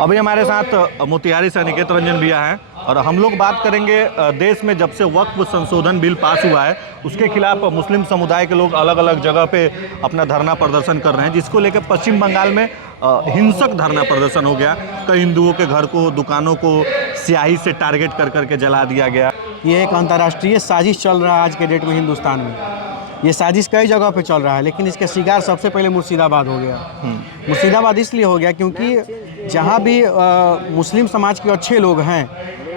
अभी हमारे साथ मोतिहारी से अनिकेत रंजन भैया हैं और हम लोग बात करेंगे देश में जब से वक्फ संशोधन बिल पास हुआ है उसके खिलाफ मुस्लिम समुदाय के लोग अलग अलग जगह पे अपना धरना प्रदर्शन कर रहे हैं, जिसको लेकर पश्चिम बंगाल में हिंसक धरना प्रदर्शन हो गया। कई हिंदुओं के घर को, दुकानों को स्याही से टारगेट कर करके जला दिया गया। ये एक अंतर्राष्ट्रीय साजिश चल रहा है आज के डेट में हिंदुस्तान में। ये साजिश कई जगह पे चल रहा है, लेकिन इसके शिकार सबसे पहले मुर्शिदाबाद हो गया। मुर्शिदाबाद इसलिए हो गया क्योंकि जहाँ भी मुस्लिम समाज के अच्छे लोग हैं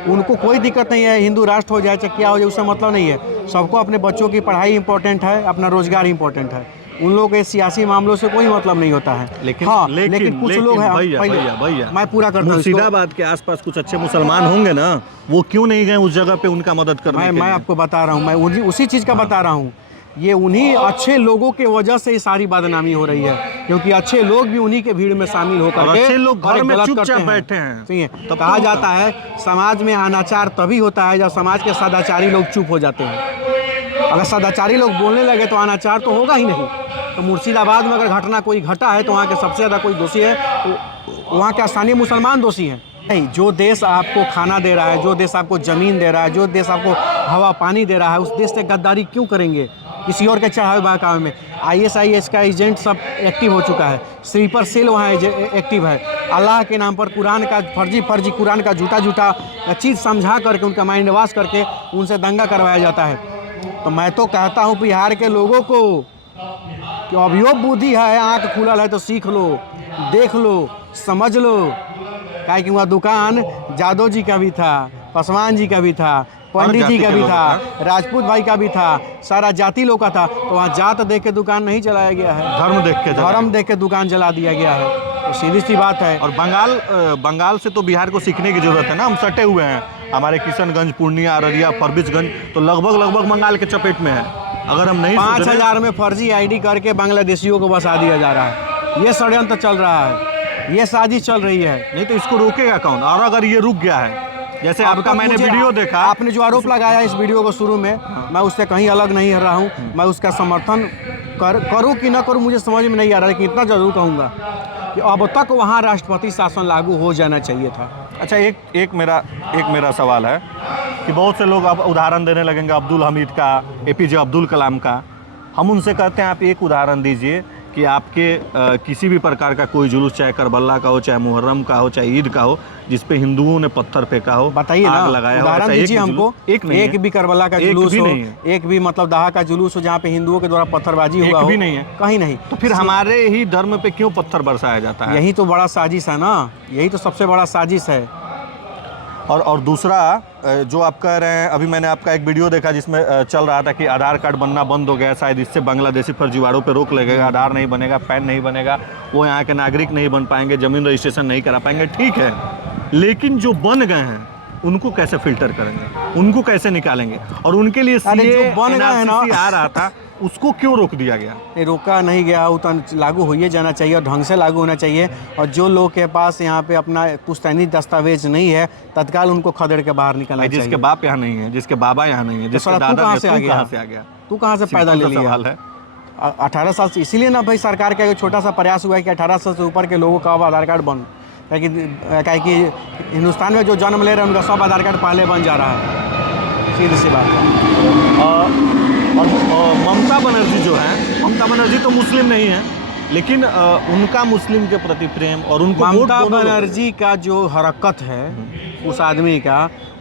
उनको कोई दिक्कत नहीं है, हिंदू राष्ट्र हो जाए चाहे क्या हो जाए, उससे मतलब नहीं है। सबको अपने बच्चों की पढ़ाई इंपॉर्टेंट है, अपना रोजगार इंपॉर्टेंट है। उन लोगों के सियासी मामलों से कोई मतलब नहीं होता है। लेकिन कुछ लोग हैं। भैया मैं पूरा करता हूँ। मुर्शिदाबाद के आसपास कुछ अच्छे मुसलमान होंगे ना, वो क्यों नहीं गए उस जगह पे उनका मदद करने? मैं आपको बता रहा हूँ, मैं उसी चीज़ का बता रहा हूँ। ये उन्हीं अच्छे लोगों के वजह से ये सारी बदनामी हो रही है, क्योंकि अच्छे लोग भी उन्हीं के भीड़ में शामिल होकर के अच्छे लोग घर में गलत चुपचाप करते बैठे हैं। सही है। तो कहा जाता है समाज में अनाचार तभी होता है जब समाज के सदाचारी लोग चुप हो जाते हैं। अगर सदाचारी लोग बोलने लगे तो अनाचार तो होगा ही नहीं। तो मुर्शिदाबाद में अगर घटना कोई घटा है तो वहाँ के सबसे ज़्यादा कोई दोषी है तो वहाँ के स्थानीय मुसलमान दोषी हैं। नहीं, जो देश आपको खाना दे रहा है, जो देश आपको ज़मीन दे रहा है, जो देश आपको हवा पानी दे रहा है, उस देश से गद्दारी क्यों करेंगे किसी और के चढ़ावे बहकावे में? ISIS का एजेंट सब एक्टिव हो चुका है, स्लीपर सेल वहाँ एक्टिव है। अल्लाह के नाम पर कुरान का फर्जी कुरान का झूठा चीज़ समझा करके उनका माइंड वॉश करके उनसे दंगा करवाया जाता है। तो मैं तो कहता हूँ बिहार के लोगों को कि अभियोग बुद्धि है, आँख खुलल है तो सीख लो, देख लो, समझ लो। काहे कि वह दुकान जादव जी का भी था, पासवान जी का भी था, पंडित जी का भी था, राजपूत भाई का भी था, सारा जाति लोग का था। तो वहाँ जात देख के दुकान नहीं चलाया गया है, धर्म देख के दुकान जला दिया गया है। तो सीधी सी बात है। और बंगाल से तो बिहार को सीखने की जरूरत है ना। हम सटे हुए हैं, हमारे किशनगंज, पूर्णिया, अररिया, फरबिसगंज तो लगभग बंगाल के चपेट में है। अगर हम नहीं 5,000 में फर्जी ID करके बांग्लादेशियों को बसा दिया जा रहा है। ये षड्यंत्र चल रहा है, ये साजिश चल रही है। नहीं तो इसको रोकेगा कौन? और अगर ये रुक गया है, जैसे आपका मैंने वीडियो देखा, आपने जो आरोप लगाया इस वीडियो को शुरू में, मैं उससे कहीं अलग नहीं रहा हूँ। मैं उसका समर्थन करूँ कि ना करूँ मुझे समझ में नहीं आ रहा, लेकिन इतना जरूर कहूँगा कि अब तक वहाँ राष्ट्रपति शासन लागू हो जाना चाहिए था। अच्छा, एक मेरा सवाल है कि बहुत से लोग अब उदाहरण देने लगेंगे अब्दुल हमीद का, APJ अब्दुल कलाम का। हम उनसे कहते हैं आप एक उदाहरण दीजिए कि आपके किसी भी प्रकार का कोई जुलूस, चाहे करबला का हो, चाहे मुहर्रम का हो, चाहे ईद का हो, जिस पे हिंदुओं ने पत्थर फेंका हो, बताइए ना, उदाहरण दीजिए हमको। एक भी करबला का जुलूस हो, एक भी मतलब दाह का जुलूस हो जहाँ पे हिंदुओं के द्वारा पत्थरबाजी हुआ हो, भी नहीं है, कहीं नहीं। तो फिर हमारे ही धर्म पे क्यों पत्थर बरसाया जाता है? यही तो बड़ा साजिश है ना, यही तो सबसे बड़ा साजिश है। और दूसरा जो आप कह रहे हैं, अभी मैंने आपका एक वीडियो देखा जिसमें चल रहा था कि आधार कार्ड बनना बंद हो गया, शायद इससे बांग्लादेशी फर्जीवाड़ों पे रोक लगेगा, आधार नहीं बनेगा, पैन नहीं बनेगा, वो यहाँ के नागरिक नहीं बन पाएंगे, ज़मीन रजिस्ट्रेशन नहीं करा पाएंगे। ठीक है, लेकिन जो बन गए हैं उनको कैसे फिल्टर करेंगे, उनको कैसे निकालेंगे? और उनके लिए जो बन गए हैं ना, आ रहा था उसको क्यों रोक दिया गया? रोका नहीं गया, वो तो लागू हो ही जाना चाहिए और ढंग से लागू होना चाहिए। और जो लोग के पास यहाँ पे अपना पुश्तैनी दस्तावेज नहीं है, तत्काल उनको खदेड़ के बाहर निकालना चाहिए। जिसके बाप यहाँ नहीं है, जिसके बाबा यहाँ नहीं है, जिसके दादा कहाँ से आ गया? तू कहाँ से पैदा ले लिया? सवाल है 18 साल से। इसीलिए ना भाई सरकार का एक छोटा सा प्रयास हुआ है कि 18 साल से ऊपर के लोगों का अब आधार कार्ड बन, कि हिंदुस्तान में जो जन्म ले रहे हैं उनका सब आधार कार्ड पहले बन जा रहा है। सीधी सी बात है। और ममता बनर्जी जो है, ममता बनर्जी तो मुस्लिम नहीं है, लेकिन उनका मुस्लिम के प्रति प्रेम और उनको ममता बनर्जी का जो हरकत है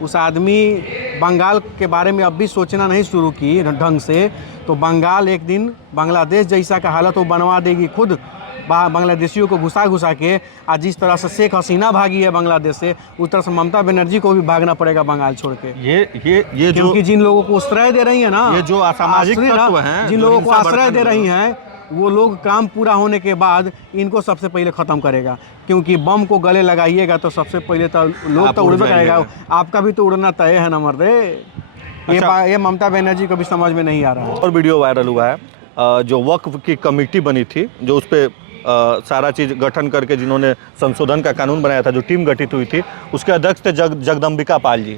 उस आदमी बंगाल के बारे में अब भी सोचना नहीं शुरू की ढंग से, तो बंगाल एक दिन बांग्लादेश जैसा का हालत वो बनवा देगी खुद। बांग्लादेशियों को घुसा के आज जिस तरह से शेख हसीना भागी है बांग्लादेश से, उस तरह से ममता बनर्जी को भी भागना पड़ेगा बंगाल छोड़ के। ये क्योंकि जिन लोगों को आश्रय दे रही है ना, ये जो असामाजिक तत्व हैं, जिन लोगों को आश्रय दे रही हैं, वो लोग काम पूरा होने के बाद इनको सबसे पहले ख़त्म करेगा। क्योंकि बम को गले लगाइएगा तो सबसे पहले तो लोग तो उड़बे करेगा, आपका भी तो उड़ना तय है ना मर्दे। ये ममता बनर्जी को भी समझ में नहीं आ रहा है। और वीडियो वायरल हुआ है जो वक्फ की कमेटी बनी थी, जो उस पर सारा चीज़ गठन करके जिन्होंने संशोधन का कानून बनाया था, जो टीम गठित हुई थी, उसके अध्यक्ष थे जगदम्बिका पाल जी।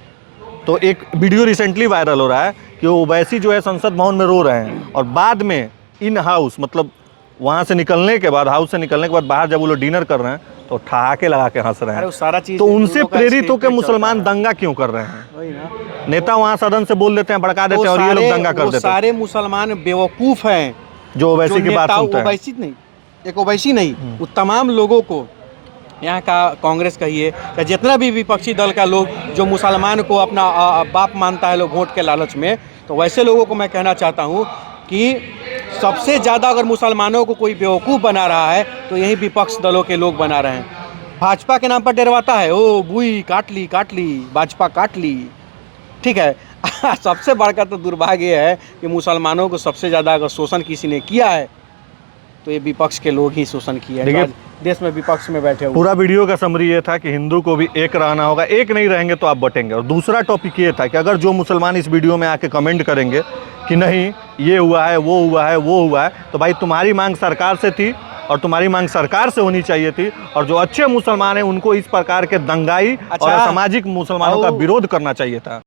तो एक वीडियो रिसेंटली वायरल हो रहा है कि वो ओवैसी जो है संसद भवन में रो रहे हैं, और बाद में इन हाउस, मतलब वहाँ से निकलने के बाद, हाउस से निकलने के बाद बाहर जब वो लोग डिनर कर रहे हैं तो ठहाके लगा के हंस रहे अरे वो हैं। सारा चीज तो उनसे लोगों का प्रेरित स्क्रिप्ट होकर पे मुसलमान चलता है। दंगा क्यों कर रहे हैं? वही ना। नेता वहाँ सदन से बोल देते हैं, भड़का देते हैं और ये लोग दंगा कर वो देते हैं, सारे मुसलमान बेवकूफ़ हैं जो जो ओवैसी की बात नेता सुनते हैं। ओवैसी नहीं, एक ओवैसी नहीं, वो तमाम लोगों को यहाँ का कांग्रेस कहिए या जितना भी विपक्षी दल का लोग जो मुसलमान को अपना बाप मानता है लोग वोट के लालच में, तो वैसे लोगों को मैं कहना चाहता हूँ कि सबसे ज़्यादा अगर मुसलमानों को कोई बेवकूफ़ बना रहा है तो यही विपक्ष दलों के लोग बना रहे हैं। भाजपा के नाम पर डरवाता है, ओ बुई काट ली भाजपा काट ली, ठीक है। सबसे बड़का तो दुर्भाग्य है कि मुसलमानों को सबसे ज़्यादा अगर शोषण किसी ने किया है तो ये विपक्ष के लोग ही शोषण किया है। देखिए, जो आज देश में विपक्ष में बैठे हुए। पूरा वीडियो का समरी ये था कि हिंदू को भी एक रहना होगा, एक नहीं रहेंगे तो आप बटेंगे। और दूसरा टॉपिक ये था कि अगर जो मुसलमान इस वीडियो में आके कमेंट करेंगे कि नहीं ये हुआ है, वो हुआ है, वो हुआ है, तो भाई तुम्हारी मांग सरकार से थी और तुम्हारी मांग सरकार से होनी चाहिए थी। और जो अच्छे मुसलमान हैं उनको इस प्रकार के दंगाई और अच्छा। असामाजिक मुसलमानों का और- विरोध करना चाहिए था।